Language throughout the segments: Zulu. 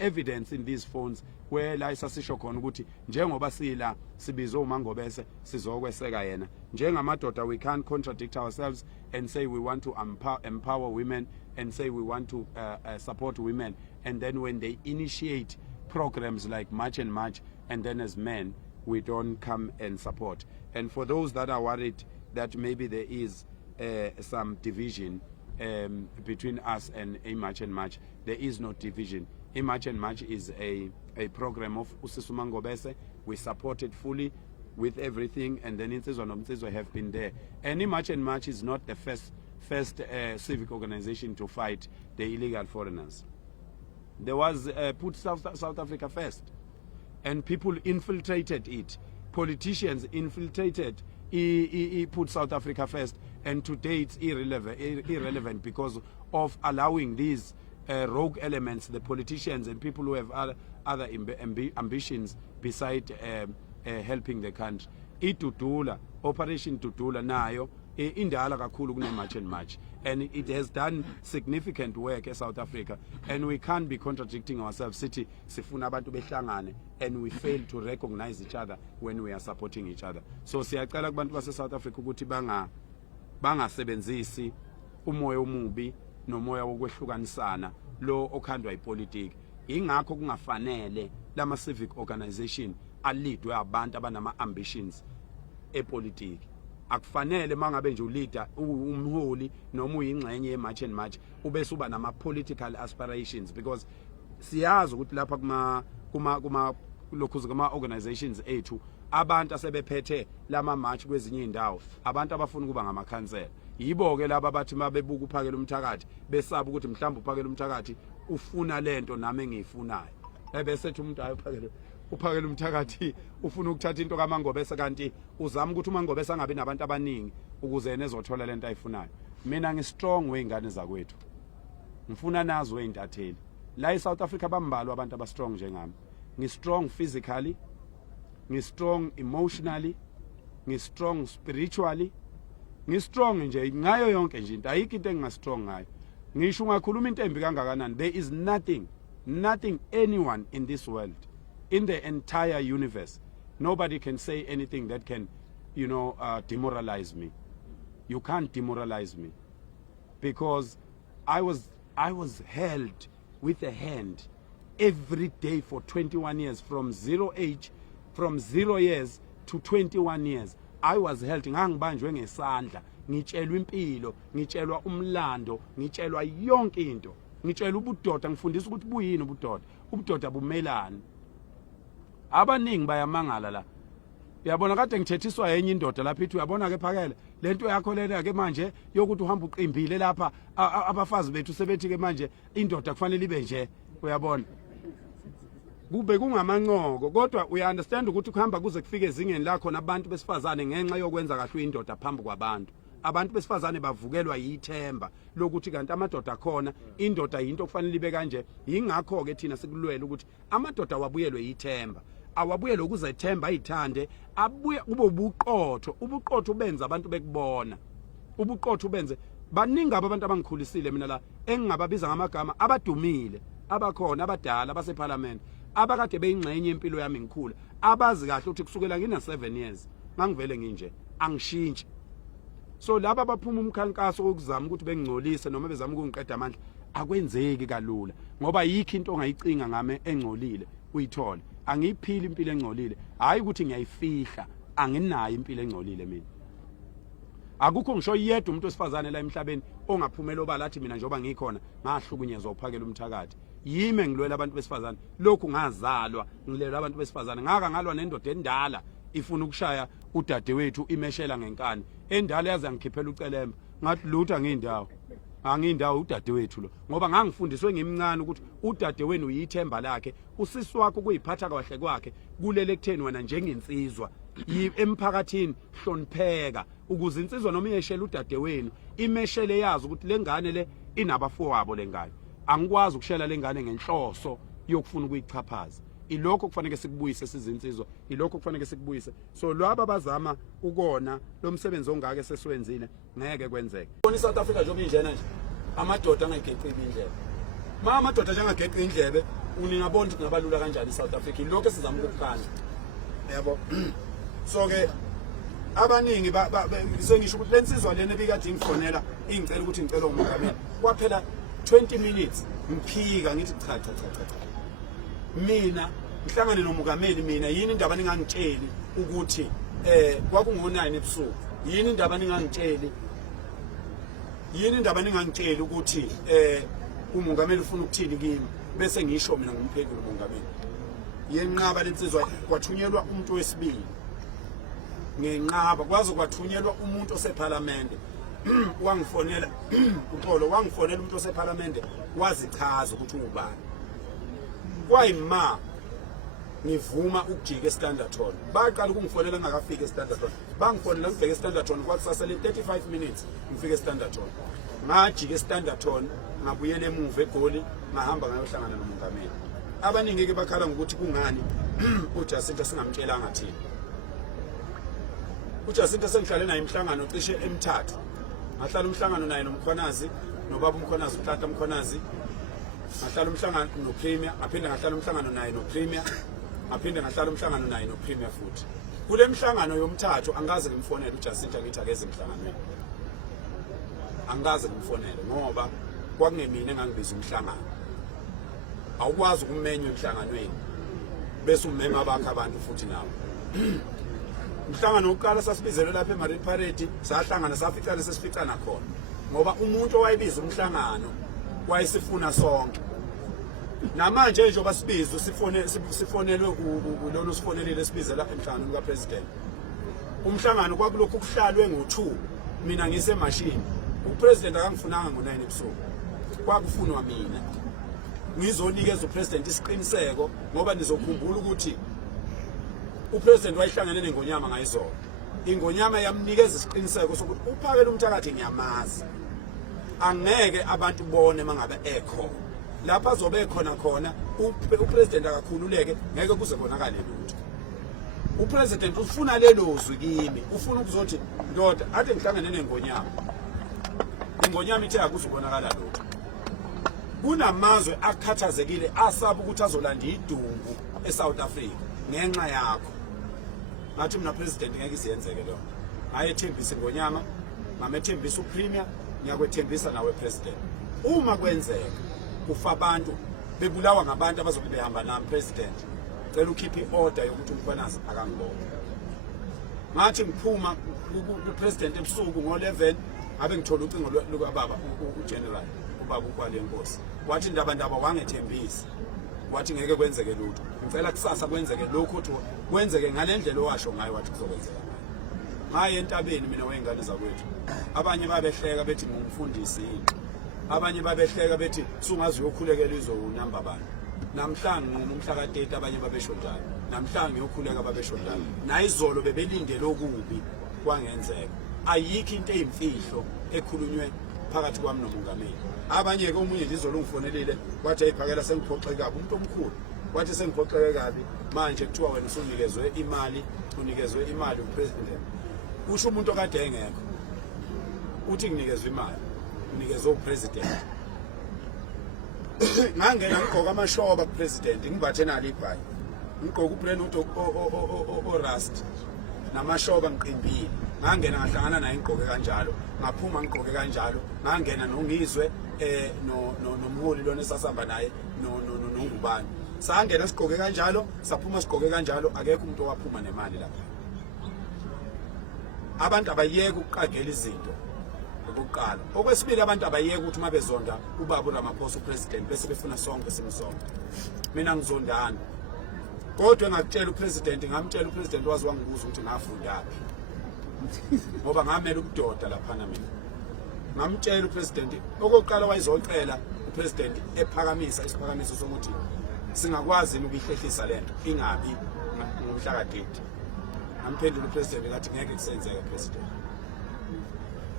evidence in these phones where la isasisho khona ukuthi njengoba sila sibizo uMangobese sizokweseka yena njengamadoda. We can't contradict ourselves and say we want to empower women and say we want to support women, and then when they initiate programs like March and March, and then as men we don't come and support. And for those that are worried that maybe there is some division between us and a March and March, there is no division. A March and March is a program of Usisi Mangobese. We support it fully with everything, and then Insizwa Nomsizwa have been there. And March and March is not the first civic organization to fight the illegal foreigners. There was Put South Africa First, and people infiltrated it. Politicians infiltrated Put South Africa First, and today it's irrelevant because of allowing these rogue elements, the politicians and people who have other ambitions beside helping the country. Itutula, Operation Tutula nayo indala kakhulu kune March and March, and it has done significant work in South Africa, and we can't be contradicting ourselves. City sifuna abantu behlangane, and we fail to recognize each other when we are supporting each other. So siyacela kubantu base South Africa ukuthi bangasebenzisi umoya omubi nomoya wokwehlukanisana lo okhandwa ipolitiki. Ingakho kungafanele lama civic organization alidwe abantu abanama ambitions epolitiki. Akufanele mangabe nje uleader umholi noma uyingxenye ye March and March ubese uba nama political aspirations, because siyazi ukuthi lapha kuma lokhu kuma organizations ethu abantu asebephethe lama march kwezinye indawo, abantu abafuna kuba ngama council. Yibo ke laba bathi mabebuka uphakela umthakathi besaba ukuthi mhlawumbe uphakela umthakathi ufuna lento nami engiyifunayo, ebese ethi umuntu uphakela umthakathi ufuna ukuthatha into kaMangobese kanti uzama ukuthi uMangobese angabi nabantu abaningi ukuze yena ezothola lento ayifunayo. Mina ngistrong weingane zakwethu, ngifuna nazo weintatheli la eSouth Africa bambalwa abantu abastrong njengami. Ngistrong physically, ngistrong emotionally, ngistrong spiritually, ngistrong nje ngayo yonke nje into. Ayikho into engingastrong ngayo. Ngisho ungakhuluma into embi kangakanani, there is nothing anyone in this world, in the entire universe, nobody can say anything that can, demoralize me. You can't demoralize me, because I was held with a hand every day for 21 years, from 0 years to 21 years. I was held. Ngangibanjwe ngesandla, ngitshelwa impilo, ngitshelwa umlando, ngitshelwa yonke into, ngitshelwa ubudoda, ngifundisa ukuthi buyini ubudoda bumelana. Abaningi bayamangala la. Uyabona kade ngithethiswa yenye indoda lapha ithi uyabona ke Phakela lento yakho lena ke manje yokuthi uhamba uqimbile lapha abafazi bethu sebethi ke manje indoda kufanele ibe nje, uyabona kube kungamanqoko, kodwa uya understand ukuthi kuhamba kuze kufike ezingeni lakho nabantu besifazane ngenxa yokwenza kahle indoda phambi kwabantu. Abantu besifazane bavukelwa yithemba lokuthi kanti amadoda khona, indoda into kufanele ibe kanje. Yingakho ke thina sikulwela ukuthi amadoda wabuyelwe yithemba, awabuyele ukuzethemba ayithande, abuye kube ubuqotho benza abantu bekubona, ubuqotho benze baningi abantu abangikhulisile mina la engingababiza ngamagama abadumile abakhona abadala baseParliament abakade beyingxenye impilo yami ngikhula, abazi kahle ukuthi kusukela ngina 7 years ngangivele nginje angishintshi. So laba baphuma umkhankaso ukuzama ukuthi bengingcolise noma bezama ukungiqeda amandla, akwenzeki kalula, ngoba yikho into ongayicinga ngame engcolile uyithole. Angiyiphili impilo engcolile, hayi ukuthi ngiyayifihla, anginayo impilo engcolile mina. Akukho ngisho yedwa umuntu wesifazane la emhlabeni ongaphumela obala athi mina njoba ngikhona ngahlukunyezwa uphakela umthakathi. Yime ngilwela abantu besifazane, lokhu ngazalwa ngilela abantu besifazane. Ngaka ngalwa nendoda endala ifuna ukushaya udadewethu imeshela ngenkani, endala yaze ngikhiphela ucelemba ngathi lutha ngindawo udadewethu lo, ngoba ngangifundiswe ngimncane ukuthi udadewenu uyithemba lakhe, usisi wakho kuyiphatha kahle kwakhe kulele kutheni wena njengensizwa emphakathini hlonipheka, ukuze insizwa noma iyeshela udadewenu imeshele yazi ukuthi lengane le inabafowabo lengane. Angikwazi ukushela lengane ngenhloso yokufuna ukuyichaphaza. Ilokho kufanele sikubuyise sizinsizwa, ilokho kufanele sikubuyise. So lwaba bazama ukona lo msebenzi ongake sesiwenzile ngeke kwenzeke. South Africa njengoba injena nje amadoda angageqi indlebe. Amadoda njengageqi indlebe uningabona ukuthi kungabalula kanjani eSouth Africa lokho esizama ukukhanda yabo so ke abaningi sengisho ukuthi lensizwa lena ebikade ngifonela ingicela ukuthi ngicela umongameli kwaphela 20 minutes ngiphika ngithi cha mina ngihlangane nomongameli mina yini indaba ningangitsheli ukuthi kwakungo9 ebusuku yini indaba ningangitsheli ukuthi umongameli ufuna ukuthini kimi bese ngisho mina ngomphendula umongameli yenqaba lensizwa kwathunyelwa umuntu wesibili ngenqaba kwaze kwathunyelwa umuntu oseParliament wangifonela uxolo wangifonela umuntu oseParliament wazichaza ukuthi ungubani kwayima ngivuma ukujika eStandard Hall baqala ukungifonela ngakafika eStandard Hall bangifonela ngibheke eStandard Hall kwakusasele 35 minutes ngifike eStandard Hall ngajika eStandard Hall ngabuyela emuva eGoli ngahamba ngayohlangana nomongameli abaningi ke bakhala ngokuthi kungani uJacinta singamtshelanga thina uJacinta sengihlale naye imhlangano cishe emithathu ngahlala umhlangano naye noMkhwanazi nobaba uMkhwanazi uTata uMkhwanazi ngahlala umhlangano noPremier aphinde ngahlala umhlangano naye noPremier aphinde ngahlala umhlangano naye noPremier futhi kule mhlangano yomthathu angaze ngimfonele uJacinta ngithi akeze emhlanganweni angaze ngimfonele ngoba kwakungemina engangibiza umhlangano awukwazi ukumenywa emhlanganweni bese umema bakhe abantu futhi nawo umhlangano oqala sasibizele lapha eMarine Parade sahlangana saficana sesificana khona ngoba umuntu owayebiza umhlangano wayesifuna sonke namanje nje obasibiza sifonelwe kulona sifonelile sibizela emhlanganweni kaPresident umhlangano kwakulokhu kuhlalwe ngo2 mina ngisemashini uPresident akangifunanga ngo9 ebusuku kwakufunwa mina ngizonikeza uPresident isiqiniseko ngoba nizokhumbula ukuthi uPresident wayihlangene neNgonyama ngayizolo iNgonyama yamnikeza isiqiniseko sokuthi uphakela umthakathi ngiyamazi angeke abantu bone mangabe ekho lapha azobe khona uPresident akakhululeke ngeke kuze konakale lutho uPresident ufuna lelo zwi kimi ufuna ukuzothi ndoda ade ngihlangene neNgonyama iNgonyama ithe akuzubonakala lutho kunamazwe akhathazekile asaba ukuthi azolanda idumbu eSouth Africa ngenxa yakho ngathi mina President ngeke isiyenzeke lo ayethembisa iNgonyama ngamethembisa uPremier ngiyakwethembisa nawe President uma kwenzeka kufa abantu bebulawa ngabantu abazobe behamba nami President cela ukhiphe order yokuthi uMkhwanazi akangibona ngathi ngiphuma uPresident ebusuku ngo11 abe ngithola ucingo lukababa uGeneral ubaba uKwalenkosi wathi indaba wangethembisa wathi ngeke kwenzeke lutho ngicela kusasa kwenzeke lokho ukuthi kwenzeke ngalendlela owasho ngayo wathi kuzokwenzeka ngaye entabeni mina wengane zakwethu abanye babehleka bethi ngumfundisi abanye babehleka bethi sungazi uyokhulekela izonamba bani namhlanje ngomhla ka30 abanye babeshonjana namhlanje uyokhuleka babeshonjana nayizolo bebelindele okubi kwangenzeka ayikho into eyimfihlo ekhulunywe phakathi kwami nomongameli abanye ke omunye izolo ngifonelile wathi ayiphakela sengiphoxeke kabi umuntu omkhulu wathi sengiphoxeke kabi manje kuthiwa wena unikezwe imali uPresident usho umuntu okade engekho uthi nginikezwe imali unikezwe uPresident ngangena ngigqoka amashoba kuPresident ngibathe nalo ibhayi ngigqoka ubrand o-rust namashoba ngiqimbile ngangena ngahlangana naye ngigqoke kanjalo ngaphuma ngigqoke kanjalo ngangena nongizwe nomholi lona esasihamba naye nongubani sangena sigqoke kanjalo saphuma sigqoke kanjalo akekho umuntu owaphuma nemali lapha abantu abayeke ukuqagela izinto ukuqala okwesibili abantu abayeke ukuthi mabezonda ubaba uRamaphosa uPresident bese befuna sonke simzonke mina ngizondana kodwa engakutshela uPresident ngamtshela uPresident wazi wangibuza ukuthi ngafundaphi ngoba ngamela ukudoda lapha mina ngamtshela uPresident okokuqala wayizocela uPresident ephakamisa isiphakamiso sokuthi singakwazi ukuyihlehlisa lento ingabi ngomhla ka30 ngamphendula uPresident ngathi ngeke kusenzeke President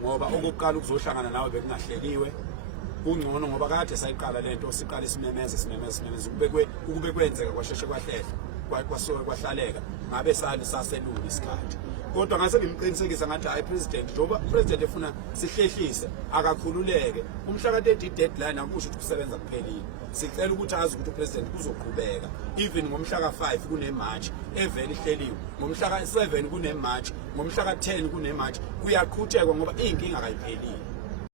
ngoba okokuqala ukuzohlangana nawe bekungahlekiwe kungcono ngoba kade sayiqala lento siqala isimemeze ukube kwenzeka kwasheshe kwahlela kwasore kwahlaleka ngabe saselula isikhathi kodwa ngase ngimqinisekisa ngathi hayi president njoba president efuna sihlehlise akakhululeke umhla ka-30 deadline akusho ukuthi kusebenza kuphelile sicela ukuthi azi ukuthi upresident kuzoqhubeka even ngomhla ka-5 kunemarch evele ihleliwe ngomhla ka-7 kunemarch ngomhla ka-10 kunemarch kuyaqhutshekwa ngoba inkinga akayiphelile.